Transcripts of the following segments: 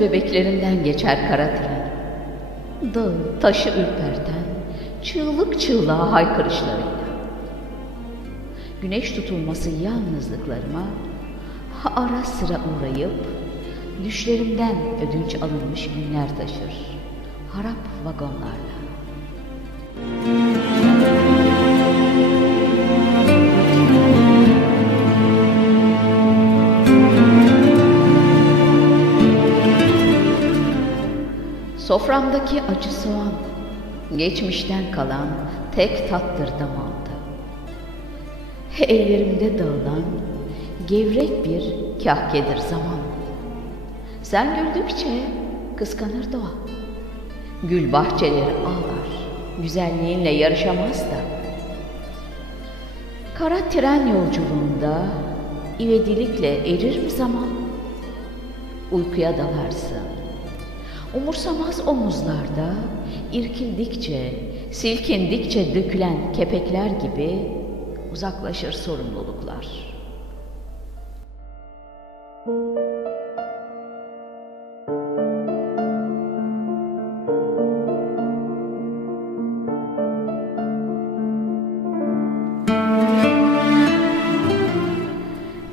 Yüreklerinden geçer kara tren. Dağı, taşı ürperten, çığlık çığlığa haykırışlarıyla. Güneş tutulması yalnızlıklarıma ara sıra uğrayıp düşlerimden ödünç alınmış günler taşır. Harap vagonlarla. Soframdaki acı soğan, geçmişten kalan tek tattır damağımda. Ellerimde dağılan gevrek bir kahkedir zaman. Sen güldükçe kıskanır doğa. Gül bahçeleri ağlar, güzelliğinle yarışamaz da. Kara tren yolculuğunda ivedilikle erir mi zaman? Uykuya dalarsın. Umursamaz omuzlarda irkildikçe, silkindikçe dökülen kepekler gibi uzaklaşır sorumluluklar.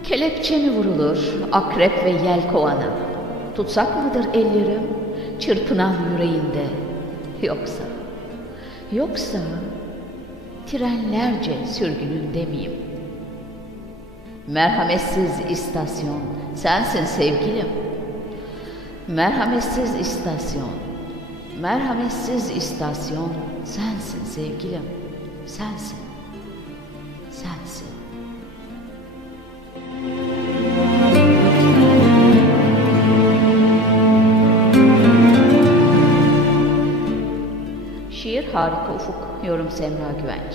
Kelepçe mi vurulur akrep ve yelkovana? Tutsak mıdır ellerim çırpınan yüreğinde? Yoksa, yoksa trenlerce sürgününde miyim? Merhametsiz istasyon, sensin sevgilim. Merhametsiz istasyon, merhametsiz istasyon, sensin sevgilim. Sensin, sensin. Şiir Harika Ufuk, yorum Semra Güvenç.